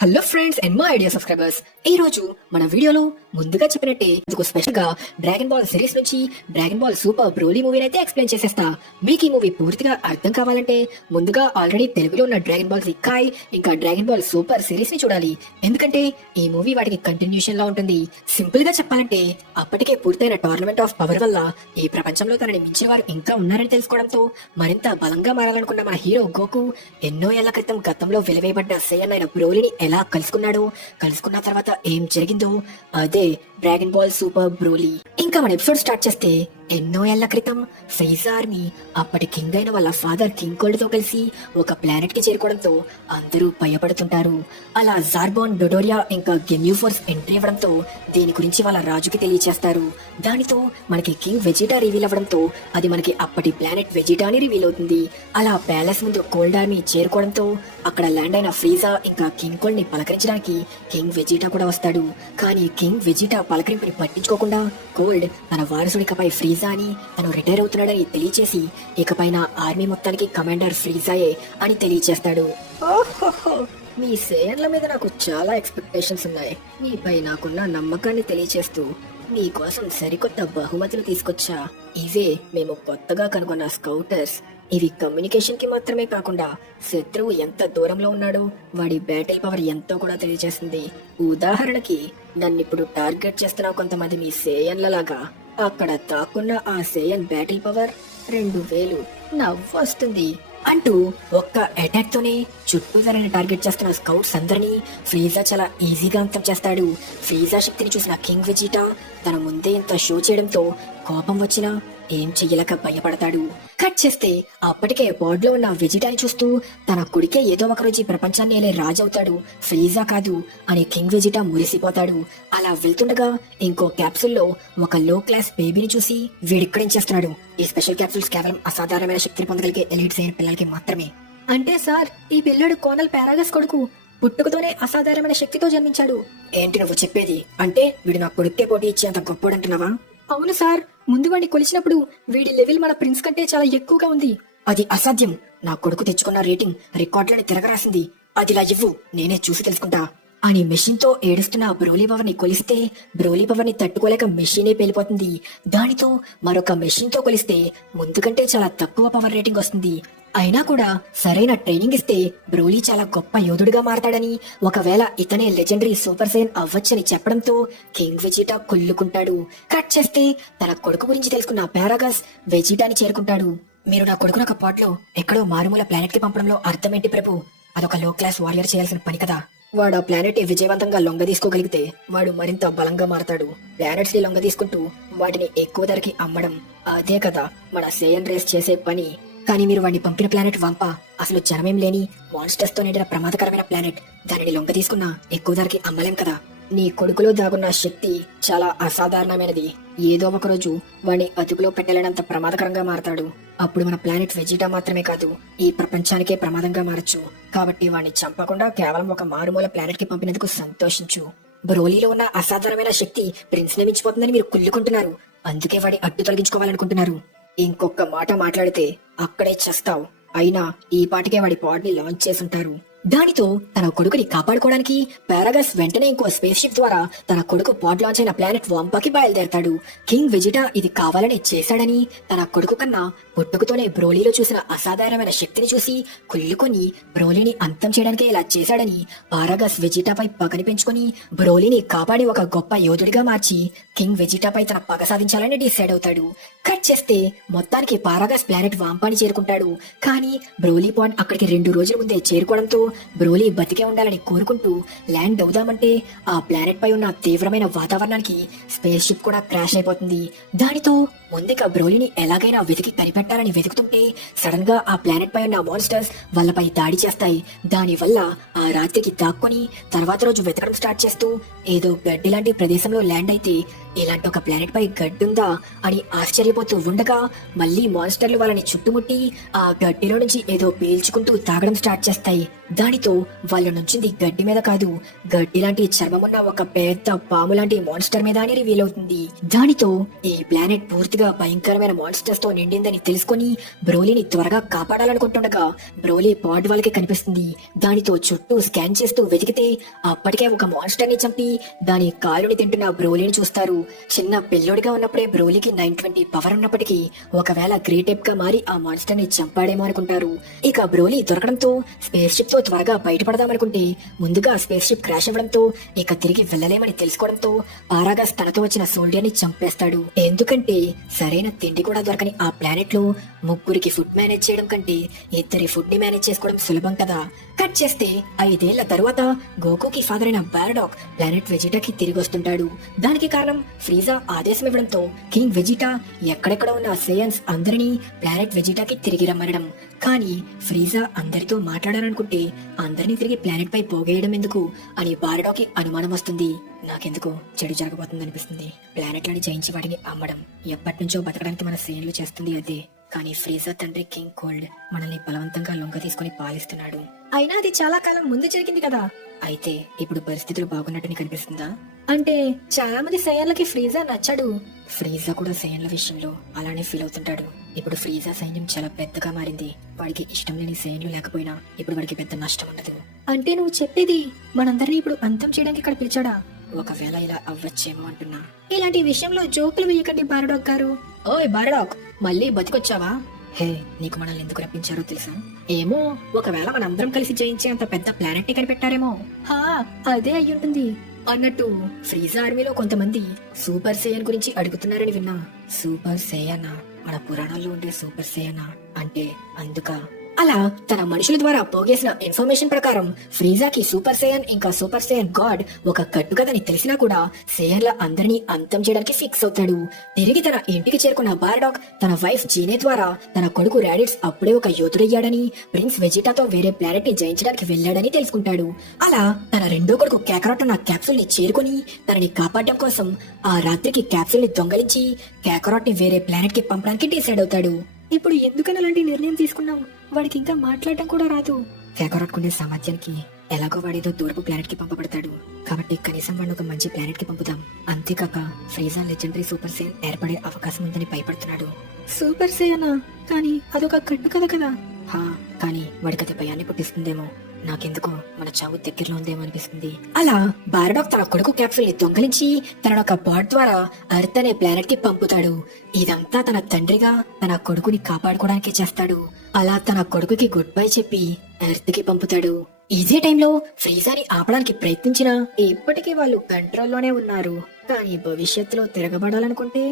Hello friends and my idea subscribers, ఈ రోజు మన వీడియోలో ముందుగా చెప్పినట్టే ఇందుకు స్పెషల్ గా డ్రాగన్ బాల్ సిరీస్ నుంచి డ్రాగన్ బాల్ సూపర్ బ్రోలీ మూవీని అయితే ఎక్స్ప్లెయిన్ చేసేస్తా. మీకు ఈ మూవీ పూర్తిగా అర్థం కావాలంటే ముందుగా ఆల్రెడీ తెలుగులో ఉన్న డ్రాగన్ బాల్ కాయ్ ఇంకా డ్రాగన్ బాల్ సూపర్ సిరీస్ ని చూడాలి. ఎందుకంటే ఈ మూవీ వాటికి కంటిన్యూషన్ లా ఉంటుంది. సింపుల్ గా చెప్పాలంటే అప్పటికే పూర్తయిన టోర్నమెంట్ ఆఫ్ పవర్ వల్ల ఈ ప్రపంచంలో తనని మించేవారు ఇంకా ఉన్నారని తెలుసుకోవడంతో మరింత బలంగా మారాలనుకున్న మన హీరో గోకు ఎన్నో ఏళ్ల క్రితం గతంలో వెలివేయబడ్డ సేయన్ అయిన బ్రోలీని ఎలా కలుసుకున్న తర్వాత ఏం జరిగిందో అదే డ్రాగన్ బాల్ సూపర్ బ్రోలీ. ఇంకా మన ఎపిసోడ్ స్టార్ట్ చేస్తే ఎన్నో ఏళ్ల క్రితం ఫ్రీజా ఆర్మీ అప్పటి కింగ్ అయిన వాళ్ళ ఫాదర్ కింగ్ కోల్డ్ తో కలిసి ఒక ప్లానెట్ కి చేరుకోవడంతో అందరూ భయపడుతుంటారు. అలా జార్బోన్, డొడోరియా ఇంకా గెమ్యూ ఫోర్స్ ఎంట్రీ అవ్వడంతో దీని గురించి వాళ్ళ రాజుకి తెలియచేస్తారు. దానితో మనకి కింగ్ వెజిటా రివీల్ అవ్వడంతో అది మనకి అప్పటి ప్లానెట్ వెజిటా అని రివీల్ అవుతుంది. అలా ప్యాలెస్ ముందు కోల్డ్ ఆర్మీ చేరుకోవడంతో అక్కడ ల్యాండ్ అయిన ఫ్రీజా ఇంకా కింగ్ కోల్డ్ ని పలకరించడానికి కింగ్ వెజిటా కూడా వస్తాడు. కానీ కింగ్ వెజిటా పలకరింపుని పట్టించుకోకుండా కోల్డ్ తన వారసుడి ఇకపై ఫ్రీజా అని తను రిటైర్ అవుతున్నాడని తెలియచేసి ఇకపైన ఆర్మీ మొత్తానికి కమాండర్ ఫ్రీజాయే అని తెలియచేస్తాడు. ఓహోహో, మీ సేయన్ల మీద నాకు చాలా ఎక్స్పెక్టేషన్స్ ఉన్నాయి. మీపై నాకున్న నమ్మకాన్ని తెలియచేస్తూ మీకోసం సరికొత్త బహుమతులు తీసుకొచ్చా. ఇవే మేము కొత్తగా కనుగొన్న స్కౌటర్స్. ఇవి కమ్యూనికేషన్ కి మాత్రమే కాకుండా శత్రువు ఎంత దూరంలో ఉన్నాడో వాడి బ్యాటిల్ పవర్ ఎంతో కూడా తెలియజేస్తుంది. ఉదాహరణకి నన్నిప్పుడు టార్గెట్ చేస్తున్న కొంతమంది మీ సేయన్లలాగా అక్కడ తాకున్న ఆ సేయన్ బ్యాటిల్ పవర్ 2000 నవ్వొస్తుంది అంటూ ఒక్క అటాక్ తోనే చుట్టూ ధరని టార్గెట్ చేస్తున్న స్కౌట్స్ అందరినీ ఫ్రీజా చాలా ఈజీగా అంతం చేస్తాడు. ఫ్రీజా శక్తిని చూసిన కింగ్ వెజిటా తన ముందే ఇంత షో చేయడంతో కోపం వచ్చినా ఏం చెయ్యలేక భయపడతాడు. కట్ చేస్తే అప్పటికే బాడ్ లో ఉన్న వెజిటాని చూస్తూ తన కొడుకే ఏదో ఒక రోజు ప్రపంచాన్ని ఏలే రాజు అవుతాడు, ఫ్రీజా కాదు అని కింగ్ వెజిటా మురిసిపోతాడు. అలా వెళ్తుండగా ఇంకో క్యాప్సూల్లో ఒక లో క్లాస్ బేబీని చూసి వీడిక్కడేం చేస్తున్నాడు. ఈ స్పెషల్ క్యాప్సూల్స్ కేవలం అసాధారణమైన శక్తిని పొందగలిగే ఎలిట్స్ అయిన పిల్లలకి మాత్రమే. అంటే సార్, ఈ పిల్లడు కోనల్ పారాగస్ కొడుకు పుట్టుకతోనే అసాధారణమైన శక్తితో జన్మించాడు. ఏంటి నువ్వు చెప్పేది? అంటే వీడు నా కొడుకే పోటీ ఇచ్చేంత గొప్పోడంటున్నావా? అవును సార్, ముందు వాడిని కొలిచినప్పుడు వీడి లెవెల్ మన ప్రిన్స్ కంటే చాలా ఎక్కువగా ఉంది. అది అసాధ్యం. నా కొడుకు తెచ్చుకున్న రేటింగ్ రికార్డులని తిరగరాసింది. అదిలా ఇవ్వు, నేనే చూసి తెలుసుకుంటా అని మెషిన్ తో ఏడుస్తున్న బ్రోలీ పవర్ ని కొలిస్తే బ్రోలీ పవర్ ని తట్టుకోలేక మెషినే పేలిపోతుంది. దానితో మరొక మెషిన్ తో కొలిస్తే ముందు కంటే చాలా తక్కువ పవర్ రేటింగ్ వస్తుంది. అయినా కూడా సరైన ట్రైనింగ్ ఇస్తే బ్రోలీ చాలా గొప్ప యోధుడిగా మారతాడని, ఒకవేళ ఇతనే లెజెండరీ సూపర్ సైన్ అవ్వచ్చని చెప్పడంతో కింగ్ వెజిటా కుళ్ళుకుంటాడు. కట్ చేస్తే తన కొడుకు గురించి తెలుసుకున్న పారాగస్ వెజిటాని చేరుకుంటాడు. మీరు నా కొడుకును ఒక పాట్లో ఎక్కడో మారుమూల ప్లానెట్ కి పంపడంలో అర్థమేంటి ప్రభు? అదొక లో క్లాస్ వారియర్ చేయాల్సిన పని కదా. వాడు ఆ ప్లానెట్ విజయవంతంగా లొంగ తీసుకోగలిగితే వాడు మరింత బలంగా మారతాడు. ప్లానెట్స్ ని లొంగ తీసుకుంటూ వాటిని ఎక్కువ ధరకి అమ్మడం, అదే కదా మన సేయన్ రేస్ చేసే పని. కానీ మీరు వాడిని పంపిన ప్లానెట్ వంప అసలు జనమేం లేని మాన్స్టర్స్ తో నిండిన ప్రమాదకరమైన ప్లానెట్. దానిని లొంగ తీసుకున్నా ఎక్కువ ధరకి అమ్మలేం కదా. నీ కొడుకులో దాగున్న శక్తి చాలా అసాధారణమైనది. ఏదో ఒక రోజు వాడిని అదుపులో పెట్టలేనంత ప్రమాదకరంగా మారతాడు. అప్పుడు మన ప్లానెట్ వెజిటా మాత్రమే కాదు, ఈ ప్రపంచానికే ప్రమాదంగా మారచ్చు. కాబట్టి వాడిని చంపకుండా కేవలం ఒక మారుమూల ప్లానెట్ కి పంపినందుకు సంతోషించు. బ్రోలీలో ఉన్న అసాధారణమైన శక్తి ప్రిన్స్ ని మించిపోతుందని మీరు కుళ్ళుకుంటున్నారు. అందుకే వాడి అడ్డు తొలగించుకోవాలనుకుంటున్నారు. ఇంకొక మాట మాట్లాడితే అక్కడే చస్తావు. అయినా ఈ పాటికే వాడి పాడ్ ని లాంచ్ చేసుంటారు. దానితో తన కొడుకుని కాపాడుకోవడానికి పారాగస్ వెంటనే ఇంకో స్పేస్ షిప్ ద్వారా తన కొడుకు పాడ్ లాంచ్ అయిన ప్లానెట్ వంపకి బయలుదేరతాడు. కింగ్ వెజిటా ఇది కావాలని చేశాడని, తన కొడుకు కన్నా పుట్టుకతోనే బ్రోలీలో చూసిన అసాధారణమైన శక్తిని చూసి కుళ్ళుకొని బ్రోలీని అంతం చేయడానికి ఇలా చేశాడని పారాగస్ వెజిటాపై పగని పెంచుకొని బ్రోలీని కాపాడి ఒక గొప్ప యోధుడిగా మార్చి కింగ్ వెజిటాపై తన పగ సాధించాలని డిసైడ్ అవుతాడు. కట్ చేస్తే మొత్తానికి పారాగస్ ప్లానెట్ వాంపాని చేరుకుంటాడు. కానీ బ్రోలీ పాడ్ అక్కడికి 2 రోజుల ముందే చేరుకోవడంతో బ్రోలీ బతికే ఉండాలని కోరుకుంటూ ల్యాండ్ అవుదామంటే ఆ ప్లానెట్ పై ఉన్న తీవ్రమైన వాతావరణానికి స్పేస్ షిప్ కూడా క్రాష్ అయిపోతుంది. దానితో ముందుగా బ్రోలీని ఎలాగైనా వెతికి కనిపెట్టాలని వెతుకుతుంటే సడన్ గా ఆ ప్లానెట్ పై ఉన్న మాన్స్టర్స్ వాళ్ళపై దాడి చేస్తాయి. దాని వల్ల ఆ రాత్రికి దాక్కొని తర్వాత రోజు వెతకడం స్టార్ట్ చేస్తూ ఏదో గడ్డి లాంటి ప్రదేశంలో ల్యాండ్ అయితే ఇలాంటి ఒక ప్లానెట్ పై గడ్డుందా అని ఆశ్చర్యపోతూ ఉండగా మళ్ళీ మాన్స్టర్లు వాళ్ళని చుట్టుముట్టి ఆ గడ్డిలో నుంచి ఏదో పీల్చుకుంటూ తాగడం స్టార్ట్ చేస్తాయి. దానితో వాళ్ళ నుంచింది గడ్డి మీద కాదు, గడ్డి లాంటి చర్మమున్న ఒక పెద్ద పాము లాంటి మాన్స్టర్ మీద అని రివీల్ అవుతుంది. దానితో ఈ ప్లానెట్ పూర్తిగా పూర్తిగా భయంకరమైన మాన్స్టర్స్ తో నిండిందని తెలుసుకొని బ్రోలీని త్వరగా కాపాడాలనుకుంటుండగా బ్రోలీ పాడ్ వాళ్ళకి కనిపిస్తుంది. దానితో చుట్టూ స్కాన్ చేస్తూ వెతికితే అప్పటికే ఒక మాన్స్టర్ ని చంపి దాని కాలుని తింటున్న బ్రోలీని చూస్తారు. చిన్న పిల్లోడిగా ఉన్నప్పుడే బ్రోలీకి 920 పవర్ ఉన్నప్పటికీ ఒకవేళ గ్రేట్ ఎప్ గా మారి ఆ మాన్స్టర్ ని చంపాడేమో అనుకుంటారు. ఇక బ్రోలీ దొరకడంతో స్పేస్ షిప్ తో త్వరగా బయటపడదామనుకుంటే ముందుగా స్పేస్ షిప్ క్రాష్ అవ్వడంతో ఇక తిరిగి వెళ్లలేమని తెలుసుకోవడంతో పారాగస్ తనతో వచ్చిన సోల్జర్ ని చంపేస్తాడు. ఎందుకంటే సరైన తిండి కూడా దొరకని ఆ ప్లానెట్ లో ముగ్గురికి ఫుడ్ మేనేజ్ చేయడం కంటే ఇద్దరి ఫుడ్ ని మేనేజ్ చేసుకోవడం సులభం కదా. కట్ చేస్తే 5 ఏళ్ల తరువాత గోకుకి ఫాదర్ అయిన బారడాక్ ప్లానెట్ వెజిటాకి తిరిగి వస్తుంటాడు. దానికి కారణం ఫ్రీజా ఆదేశం ఇవ్వడంతో కింగ్ వెజిటా ఎక్కడెక్కడ ఉన్న సేయన్స్ అందరినీ ప్లానెట్ వెజిటాకి తిరిగి రమ్మనడం. కానీ ఫ్రీజా అందరితో మాట్లాడాలనుకుంటే అందరినీ తిరిగి ప్లానెట్ పై పోగేయడం ఎందుకు అని బారడాక్ కి అనుమానం వస్తుంది. నాకెందుకో చెడు జరగబోతుంది అనిపిస్తుంది. ప్లానెట్లని జయించి వాటిని అమ్మడం ఎప్పటి నుంచో బతకడానికి మన సేనలు చేస్తుంది అదే. కానీ ఫ్రీజా తండ్రి కింగ్ కోల్డ్ మనల్ని బలవంతంగా లొంగ తీసుకుని పాలిస్తున్నాడు. అయినా అది చాలా కాలం ముందు జరిగింది కదా. అయితే ఇప్పుడు పరిస్థితులు బాగున్నట్టుని కనిపిస్తుందా? అంటే చాలా మంది సైన్యాలకి ఫ్రీజా నచ్చాడు. ఫ్రీజా కూడా సైన్యాల విషయంలో అలానే ఫీల్ అవుతుంటాడు. ఇప్పుడు ఫ్రీజా సైన్యం చాలా పెద్దగా మారింది. వాడికి ఇష్టం లేని సైన్యాలు లేకపోయినా ఇప్పుడు వాడికి పెద్ద నష్టం ఉండదు. అంటే నువ్వు చెప్పేది మనందరినీ ఇప్పుడు అంతం చేయడానికి ఇక్కడ పిలిచాడా? ఒకవేళ ఇలా అవ్వచ్చేమో అంటున్నా. ఇలాంటి విషయంలో జోకులు వేయకండి బారడాక్ గారు. ఓయ్ బారడాక్, మళ్ళీ బతికొచ్చావా? హే, నీకు మనల్ని ఎందుకు రప్పించారో తెలుసా? ఏమో, ఒకవేళ మనందరం కలిసి జయించే అంత పెద్ద ప్లానెట్ ని కనిపెట్టారేమో. హా, అదే అయ్యుంటుంది. అన్నట్టు ఫ్రీజా ఆర్మీలో కొంతమంది సూపర్ సేయన్ గురించి అడుగుతున్నారని విన్నా. సూపర్ సేయనా? మన పురాణాల్లో ఉండే సూపర్ సేయనా అంటే అందుక? అలా తన మనుషుల ద్వారా పోగేసిన ఇన్ఫర్మేషన్ ప్రకారం ఫ్రీజాకి సూపర్ సేయన్ ఇంకా సూపర్ సేయన్ గాడ్ ఒక కట్టుకదని తెలిసినా కూడా సేయన్ల అందరినీ అంతం చేయడానికి ఫిక్స్ అవుతాడు. తిరిగి తన ఇంటికి చేరుకున్న బారడాక్ తన వైఫ్ జీనే ద్వారా తన కొడుకు రాడిట్స్ అప్పుడే ఒక యోధుడయ్యాడని, ప్రిన్స్ వెజిటాతో వేరే ప్లానెట్ ని జయించడానికి వెళ్లాడని తెలుసుకుంటాడు. అలా తన రెండో కొడుకు కాకరాట్ ఉన్న క్యాప్సూల్ ని చేరుకుని తనని కాపాడడం కోసం ఆ రాత్రికి క్యాప్సూల్ ని దొంగలించి కాకరాట్ ని వేరే ప్లానెట్ కి పంపడానికి డిసైడ్ అవుతాడు. ఇప్పుడు ఎందుకని అలాంటి నిర్ణయం తీసుకున్నావు? వాడికి ఇంకా మాట్లాడటం కూడా రాదు. కాకరాట్ కుండే సామర్థ్యానికి ఎలాగో వాడేదో దూరపు ప్లానెట్ కి పంపబడతాడు. కాబట్టి కనీసం వాడిని ఒక మంచి ప్లానెట్ కి పంపుదాం. అంతేకాక ఫ్రీజా లెజెండరీ సూపర్ సేయన్ ఏర్పడే అవకాశం ఉందని భయపడుతున్నాడు. సూపర్ సేయనా? కానీ అదొక కట్టు కథ కదా. హా, కానీ వాడికి అది భయాన్ని పుట్టిస్తుందేమో. నాకెందుకో మన చావు దగ్గరలో ఉందేమో అనిపిస్తుంది. అలా బారడాక్ తన కొడుకు క్యాప్సూల్ ని దొంగలించి తన ఒక పాడ్ ద్వారా అర్త్ అనే ప్లానెట్ కి పంపుతాడు. ఇదంతా తన తండ్రిగా తన కొడుకుని కాపాడుకోవడానికి చేస్తాడు. అలా తన కొడుకుకి గుడ్ బై చెప్పి ఎర్త్ కి పంపుతాడు. ఇదే టైంలో ఫ్రీజాని ఆపడానికి ప్రయత్నించినా ఇప్పటికీ వాళ్ళు కంట్రోల్లోనే ఉన్నారు. కానీ భవిష్యత్తులో తిరగబడాలనుకుంటే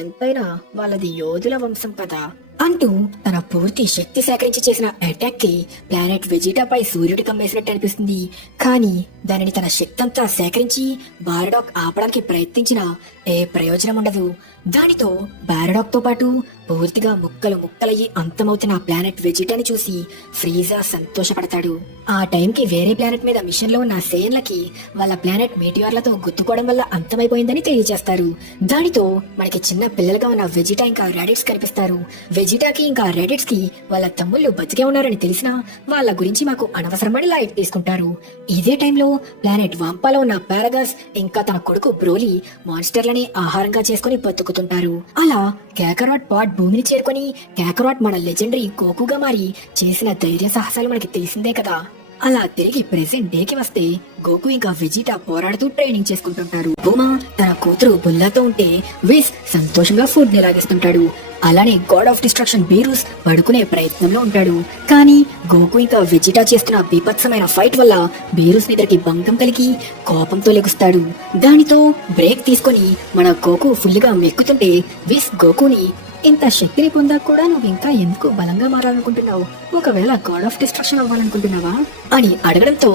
ఎంతైనా వాళ్ళది యోధుల వంశం కదా అంటూ తన పూర్తి శక్తి సేకరించి చేసిన అటాక్ కి ప్లానెట్ వెజిటాపై సూర్యుడి కమ్మేసినట్టు అనిపిస్తుంది. కానీ దానిని తన శక్తి అంతా సేకరించి బారడాక్ ఆపడానికి ప్రయత్నించినా ఏ ప్రయోజనం ఉండదు. దానితో బారడాక్ తో పాటు పూర్తిగా ముక్కలు ముక్కలయ్యి అంతమవుతున్న ప్లానెట్ వెజిటాని చూసి ఫ్రీజా సంతోషపడతాడు. ఆ టైంకి వేరే ప్లానెట్ మీద మిషన్ లో ఉన్న సేయన్లకి వాళ్ళ ప్లానెట్ మీటియార్లతో గుద్దుకోవడం వల్ల అంతమైపోయిందని తెలియజేస్తారు. దానితో మనకి చిన్న పిల్లలుగా ఉన్న వెజిటా ఇంకా రాడిట్స్ కనిపిస్తారు. వెజిటాకి ఇంకా రాడిట్స్ కి వాళ్ళ తమ్ముళ్ళు బతికే ఉన్నారని తెలిసినా వాళ్ళ గురించి మాకు అనవసరమని లైట్ తీసుకుంటారు. ఇదే టైంలో ప్లానెట్ వాంపాలో ఉన్న పారాగస్ ఇంకా తన కొడుకు బ్రోలీ మాన్స్టర్లని ఆహారంగా చేసుకుని బతుకుతుంటారు. అలా కాకరాట్ పాడ్ భూమిని చేరుకొని కాకరాట్ మన లెజెండరీ గోకుగా మారి చేసిన ధైర్య సాహసాలు మనకి తెలిసిందే కదా. అలా తిరిగి ప్రెసెంట్ డేకి వస్తే గోకు ఇంకా వెజిటా పోరాడుతూ ట్రైనింగ్ చేసుకుంటుంటారు. బూమా తన కూతురు బుల్లాతో ఉంటే విస్ సంతోషంగా ఫుడ్ ని లాగిస్తుంటాడు. అలానే గాడ్ ఆఫ్ డిస్ట్రక్షన్ బీరూస్ పడుకునే ప్రయత్నంలో ఉంటాడు. కానీ గోకు ఇంకా వెజిటా చేస్తున్న బీభత్సమైన ఫైట్ వల్ల బీరూస్ నిద్రకి భంగం కలిగి కోపంతో లెగుస్తాడు. దానితో బ్రేక్ తీసుకొని మన గోకు ఫుల్ గా మెక్కుతుంటే విస్ గోకుని ఇంత శక్తిని పొందాక కూడా నువ్వు ఇంకా ఎందుకు బలంగా మారాలనుకుంటున్నావు? ఒకవేళ గాడ్ ఆఫ్ డిస్ట్రక్షన్ అవ్వాలనుకుంటున్నావా అని అడగడంతో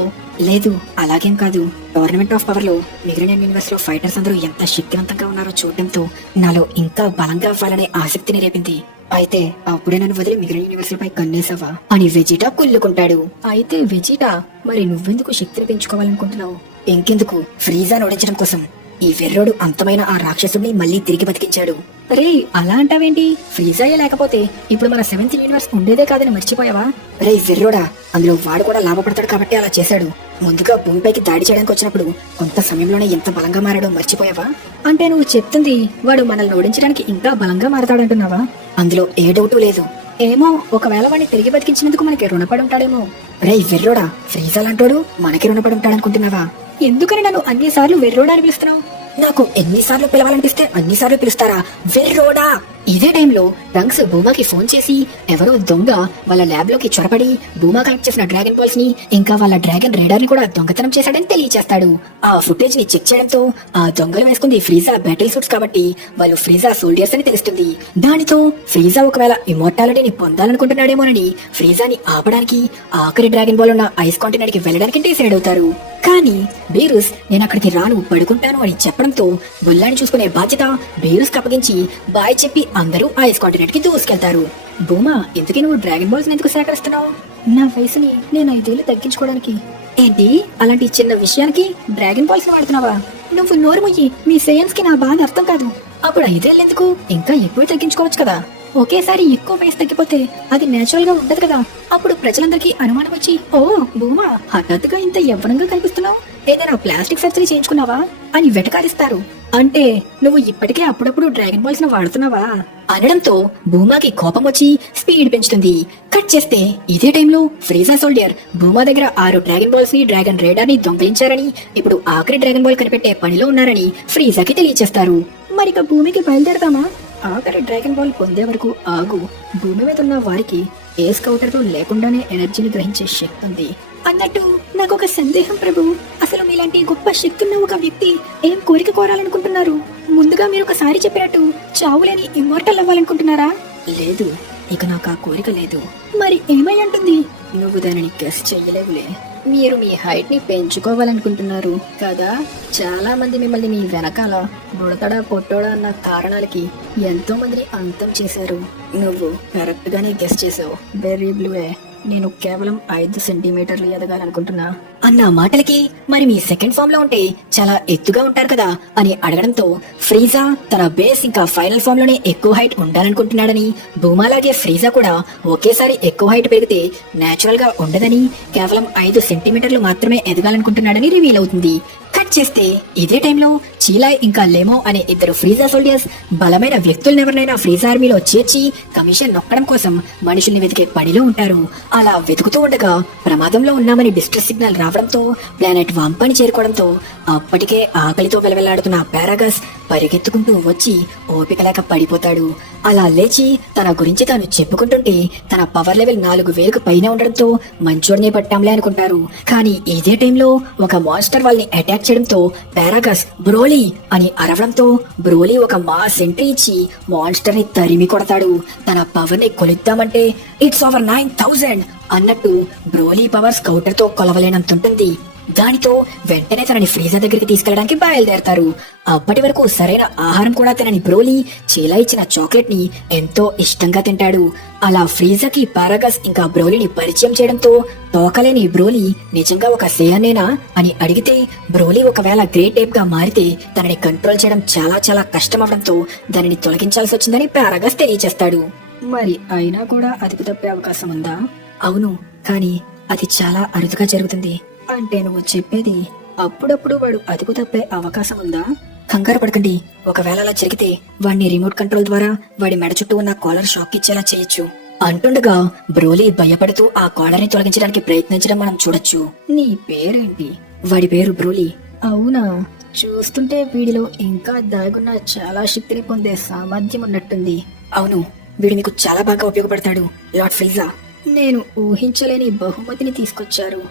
లేదు అలాగేం కాదు, టోర్నమెంట్ ఆఫ్ పవర్ లో మిగిలిన యూనివర్స్ లో ఫైటర్స్ అందరూ ఎంత శక్తివంతంగా ఉన్నారో చూడటంతో నాలో ఇంకా బలంగా అవ్వాలనే ఆసక్తిని రేపింది. అయితే అప్పుడే నన్ను వదిలి మిగిలిన యూనివర్స్ పై కన్నేసావా అని వెజిటా కుళ్ళుకుంటాడు. అయితే వెజిటా మరి నువ్వెందుకు శక్తిని పెంచుకోవాలనుకుంటున్నావు? ఇంకెందుకు ఫ్రీజాను ఓడించడం కోసం ఈ వెర్రోడు అంతమైన ఆ రాక్షసుడిని మళ్ళీ తిరిగి బతికించాడు. రే అలా అంటావేంటి? ఫ్రీజాయే లేకపోతే ఇప్పుడు మన 7th యూనివర్స్ ఉండేదే కాదని మర్చిపోయావా? రే వెర్రోడా, అందులో వాడు కూడా లాభపడతాడు కాబట్టి అలా చేశాడు. ముందుగా భూమిపైకి దాడి చేయడానికి వచ్చినప్పుడు కొంత సమయంలోనే ఎంత బలంగా మారాడో మర్చిపోయావా? అంటే నువ్వు చెప్తుంది వాడు మనల్ని ఓడించడానికి ఇంకా బలంగా మారతాడంటున్నావా? అందులో ఏ డౌటు లేదు. ఏమో, ఒకవేళ వాడిని తిరిగి బతికించినందుకు మనకి రుణపడి ఉంటాడేమో. రే వెర్రోడా, ఫ్రీజా లాంటోడు మనకి రుణపడి ఉంటాడనుకుంటున్నావా? ఎందుకని నన్ను అన్నిసార్లు వెర్రోడా అని పిలుస్తున్నావు? నాకు ఎన్నిసార్లు పిలవాలనిపిస్తే అన్నిసార్లు పిలుస్తారా వెర్రోడా? ఇదే టైంలో రంగ్స్ భూమాకి ఫోన్ చేసి ఎవరో దొంగ వాళ్ళ ల్యాబ్ లోకి చొరబడి భూమా కలెక్ట్ చేసిన డ్రాగన్ బాల్స్ ని ఇంకా వాళ్ళ డ్రాగన్ రేడార్ ని కూడా దొంగతనం చేశాడని తెలియజేస్తాడు. ఆ ఫుటేజ్ ని చెక్ చేయడంతో ఆ దొంగలు వేసుకుంది ఫ్రీజా బ్యాటిల్ సూట్స్ కాబట్టి వాళ్ళు ఫ్రీజా సోల్జర్స్ అని తెలుస్తుంది. దానితో ఫ్రీజా ఒకవేళ ఇమ్మోర్టాలిటీని పొందాలనుకుంటున్నాడేమోనని ఫ్రీజాని ఆపడానికి ఆఖరి డ్రాగన్ బాల్ ఉన్న ఐస్ కాంటినెంట్ కి వెళ్ళడానికి డిసైడ్ అవుతారు. కానీ బీరుస్ నేను అక్కడికి రాను, పడుకుంటాను అని చెప్పడంతో బుల్లాని చూసుకునే బాధ్యత బీరుస్ అప్పగించి బాయ్ చెప్పి అందరూ ఐస్ కాంటినెంట్ కి దూసుకెళ్తారు. భూమా, ఎందుకు నువ్వు డ్రాగన్ బాల్స్ ఎందుకు సేకరిస్తున్నావు? నా వయసుని నేను 5 ఏళ్లు తగ్గించుకోవడానికి. ఏంటి, అలాంటి చిన్న విషయానికి డ్రాగన్ బాల్స్ వాడుతున్నావా? నువ్వు నోరు ముయ్యి, మీ సైన్స్ కి నా బాధ అర్థం కాదు. అప్పుడు 5 ఏళ్ళు ఎందుకు? ఇంకా ఎక్కువ తగ్గించుకోవచ్చు కదా. ఒకేసారి ఎక్కువ వయసు తగ్గిపోతే అది నేచురల్ గా ఉండదు కదా. అప్పుడు ప్రజలందరికీ అనుమానం వచ్చి, ఓ భూమా, హఠాత్తుగా ఇంత యవ్వనంగా కనిపిస్తున్నావు, ఏదైనా ప్లాస్టిక్ సర్జరీ చేయించుకున్నావా అని వెటకారిస్తారు. అంటే నువ్వు ఇప్పటికే అప్పుడప్పుడు డ్రాగన్ బాల్స్ ను వాడుతున్నావా అనడంతో భూమాకి కోపం వచ్చి స్పీడ్ పెంచుతుంది. కట్ చేస్తే ఇదే టైంలో ఫ్రీజా సోల్జర్ భూమా దగ్గర 6 డ్రాగన్ బాల్స్ ని డ్రాగన్ రేడార్ ని దొంగిలించారని, ఇప్పుడు ఆఖరి డ్రాగన్ బాల్ కనిపెట్టే పనిలో ఉన్నారని ఫ్రీజాకి తెలియచేస్తారు. మరిక భూమికి బయలుదేరదామా? ఆఖరి డ్రాగన్ బాల్ పొందే వరకు ఆగు. భూమి మీద ఉన్న వారికి ఏ స్కౌటర్ తో లేకుండానే ఎనర్జీని గ్రహించే శక్తి ఉంది అన్నట్టు నాకు ఒక సందేహం ప్రభు. అసలు మీలాంటి గొప్ప శక్తి ఉన్న ఒక వ్యక్తి ఏం కోరిక కోరాలనుకుంటున్నారు? ముందుగా మీరు ఒకసారి చెప్పినట్టు చావులేని ఇమ్మోర్టల్ అవ్వాలనుకుంటున్నారా? లేదు, ఇక నాకు ఆ కోరిక లేదు. మరి ఏమై ఉంటుంది? నువ్వు దానిని గెస్ చెయ్యలేవులే. మీరు మీ హైట్ ని పెంచుకోవాలనుకుంటున్నారు కదా. చాలా మంది మిమ్మల్ని మీ వెనకాల బుడతడా పొట్టోడా అన్న కారణాలకి ఎంతో మందిని అంతం చేశారు. నువ్వు కరెక్ట్ గానే గెస్ చేసావు. వెరీ బ్లూయే, నేను కేవలం 5 సెంటీమీటర్లు ఎదగాలనుకుంటున్నా అన్న మాటలకి మరి మీ సెకండ్ ఫామ్ లో ఉంటే చాలా ఎత్తుగా ఉంటారు కదా అని అడగడంతో ఫ్రీజా తన బేస్ ఇంకా ఫైనల్ ఫామ్ లోనే ఎక్కువ హైట్ ఉండాలనుకుంటున్నాడని, భూమాలాగే ఫ్రీజా కూడా ఒకేసారి ఎక్కువ హైట్ పెరిగితే నేచురల్ గా ఉండదని కేవలం 5 సెంటీమీటర్లు మాత్రమే ఎదగాలనుకుంటున్నాడని రివీల్ అవుతుంది. కట్ చేస్తే ఇదే టైంలో చీలాయ్ ఇంకా లెమో అనే 2 ఫ్రీజా సోల్జర్స్ బలమైన వ్యక్తులనెవరినైనా ఫ్రీజా ఆర్మీలో చేర్చి కమిషన్ నొక్కడం కోసం మనుషుల్ని వెతికే పనిలో ఉంటారు. అలా వెతుకుతూ ఉండగా ప్రమాదంలో ఉన్నామని డిస్ట్రెస్ సిగ్నల్ రావడంతో ప్లానెట్ వాంపాని చేరుకోవడంతో అప్పటికే ఆకలితో వెలవెల్లాడుతున్న పారాగస్ పరిగెత్తుకుంటూ వచ్చి ఓపిక లేక పడిపోతాడు. అలా లేచి తన గురించి తాను చెప్పుకుంటుంటే తన పవర్ లెవెల్ 4000కు పైన ఉండడంతో మంచోడినే పట్టాంలే అనుకుంటారు. కానీ ఇదే టైంలో ఒక మాన్స్టర్ వాళ్ళని అటాక్ చేయడంతో పారాగస్ బ్రోలీ అని అరవడంతో బ్రోలీ ఒక మాస్ ఎంట్రీ ఇచ్చి మాన్స్టర్ ని తరిమి కొడతాడు. తన పవర్ ని కొలిద్దామంటే ఇట్స్ ఓవర్ 9000 అన్నట్టు బ్రోలీ పవర్ స్కౌటర్ తో కొలవలేనంతుంటుంది. దానితో వెంటనే తనని ఫ్రీజా దగ్గరికి తీసుకెళ్లడానికి బయలుదేరతారు. అప్పటి వరకు సరైన ఆహారం కూడా తినని బ్రోలీ చీలా ఇచ్చిన చాక్లెట్ ని ఎంతో ఇష్టంగా తింటాడు. అలా ఫ్రీజాకి పారాగస్ ఇంకా బ్రోలీని పరిచయం చేయడంతో తోకలేని బ్రోలీ నిజంగా ఒక సేయనేనా అని అడిగితే, బ్రోలీ ఒకవేళ గ్రేట్ టేప్ గా మారితే తనని కంట్రోల్ చేయడం చాలా చాలా కష్టం అవడంతో దానిని తొలగించాల్సి వచ్చిందని పారాగస్ తెలియజేస్తాడు. మరి అయినా కూడా అదుపు తప్పే అవకాశం ఉందా? అవును, కానీ అది చాలా అరుదుగా జరుగుతుంది. అంటే నువ్వు చెప్పేది అప్పుడప్పుడు వాడు అదుపు తప్పే అవకాశం ఉందా? కంగారు పడకండి, ఒకవేళ అలా జరిగితే వాడిని రిమోట్ కంట్రోల్ ద్వారా వాడి మెడ చుట్టూ ఉన్న కాలర్ షాక్ ఇచ్చేలా చేయొచ్చు అంటుండగా బ్రోలీ భయపడుతూ ఆ కాలర్ ని తొలగించడానికి ప్రయత్నించడం మనం చూడొచ్చు. నీ పేరేంటి? వాడి పేరు బ్రోలీ. అవునా, చూస్తుంటే వీడిలో ఇంకా దాగున్న చాలా శక్తిని పొందే సామర్థ్యం ఉన్నట్టుంది. అవును, వీడు మీకు చాలా బాగా ఉపయోగపడతాడు లార్డ్ ఫ్రీజా. నేను ఊహించలేని బహుమతిని తీసుకొచ్చారు.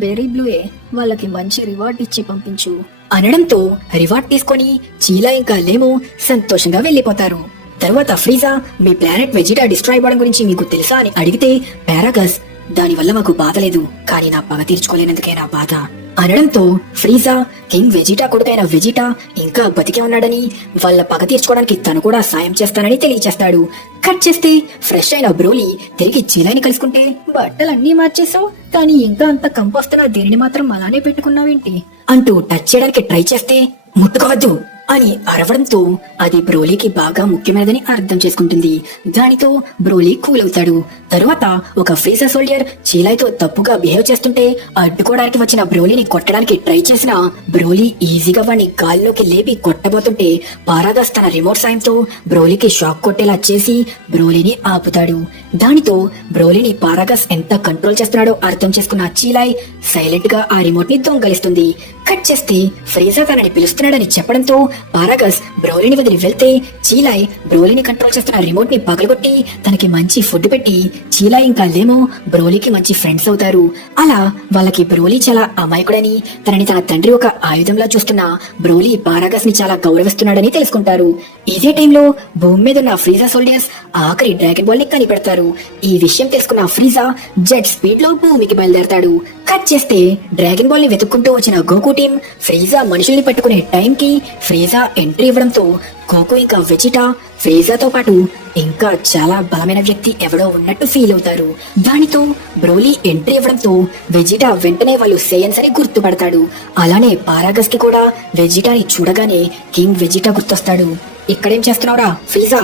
బెరీ బ్లూయే, వాళ్ళకి మంచి రివార్డ్ ఇచ్చి పంపించు అనడంతో రివార్డ్ తీసుకొని చీలా ఇంకా లేమో సంతోషంగా వెళ్లిపోతారు. తర్వాత ఫ్రీజా మీ ప్లానెట్ వెజిటా డిస్ట్రాయ్ అవ్వడం గురించి మీకు తెలుసా అని అడిగితే పారాగస్ దానివల్ల మాకు బాధ లేదు, కానీ నా పగ తీర్చుకోలేనందుకే నా బాధ అనడంతో ఫ్రీజా కింగ్ వెజిటా కొడుకైన వెజిటా ఇంకా బతికే ఉన్నాడని, వాళ్ళ పగ తీర్చుకోవడానికి తను కూడా సాయం చేస్తానని తెలియచేస్తాడు. కట్ చేస్తే ఫ్రెష్ అయిన బ్రోలీ తిరిగి చీలాని కలుసుకుంటే, బట్టలన్నీ మార్చేసావు కానీ ఇంకా అంత కంపోస్తున్నా దీనిని మాత్రం అలానే పెట్టుకున్నావేంటి అంటూ టచ్ చేయడానికి ట్రై చేస్తే, ముట్టుకోవద్దు అని అరవడంతో అది బ్రోలీకి బాగా ముఖ్యమైనదని అర్థం చేసుకుంటుంది. దానితో బ్రోలీ కూల్ అవుతాడు. తరువాత ఒక ఫ్రీజా సోల్జర్ చీలాయ్తో తప్పుగా బిహేవ్ చేస్తుంటే అడ్డుకోవడానికి వచ్చిన బ్రోలీని కొట్టడానికి ట్రై చేసిన బ్రోలీ ఈజీగా వాడిని గాల్లోకి లేపి కొట్టబోతుంటే పారాగస్ తన రిమోట్ సాయంతో బ్రోలీకి షాక్ కొట్టేలా చేసి బ్రోలీని ఆపుతాడు. దానితో బ్రోలీని పారాగస్ ఎంత కంట్రోల్ చేస్తున్నాడో అర్థం చేసుకున్న చీలాయ్ సైలెంట్ గా ఆ రిమోట్ ని దొంగలిస్తుంది. కట్ చేస్తే ఫ్రీజా తనని పిలుస్తున్నాడని చెప్పడంతో పారాగస్ బ్రోలీని వదిలి వెళ్తే చీలాయ్ బ్రోలీని కంట్రోల్ చేస్తున్న రిమోట్ ని పగలగొట్టి తనకి మంచి ఫుడ్ పెట్టి చీలాయ్ ఇంకా లేమో బ్రోలీకి మంచి ఫ్రెండ్స్ అవుతారు. అలా వాళ్ళకి బ్రోలీ చాలా అమాయకుడని, తనని తన తండ్రి ఒక ఆయుధంలా చూస్తున్న బ్రోలీ పారాగస్ ని చాలా గౌరవిస్తున్నాడని తెలుసుకుంటారు. ఇదే టైంలో భూమి మీద ఉన్న ఫ్రీజా సోల్జర్స్ ఆఖరి డ్రాగన్ బాల్ ని కనిపెడతారు. ఈ విషయం తెలుసుకున్న ఫ్రీజా జెట్ స్పీడ్ లో భూమికి బయలుదేరతాడు. కట్ చేస్తే డ్రాగన్ బాల్ ని వెతుక్కుంటూ వచ్చిన గోకు టీం ఫ్రీజా మనుషుల్ని పట్టుకునే టైం కి ఫ్రీజా ఎంట్రీ ఇవ్వడంతో గోకు ఇంకా వెజిటా ఫ్రీజాతో పాటు ఇంకా చాలా బలమైన వ్యక్తి ఎవడో ఉన్నట్టు ఫీల్ అవుతారు. దానితో బ్రోలీ ఎంట్రీ ఇవ్వడంతో వెజిటా వెంటనే వాళ్ళు సేయన్స్ అని గుర్తుపడతాడు. అలానే పారాగస్ కి కూడా వెజిటాని చూడగానే కింగ్ వెజిటా గుర్తొస్తాడు. ఇక్కడేం చేస్తున్నావురా ఫ్రీజా?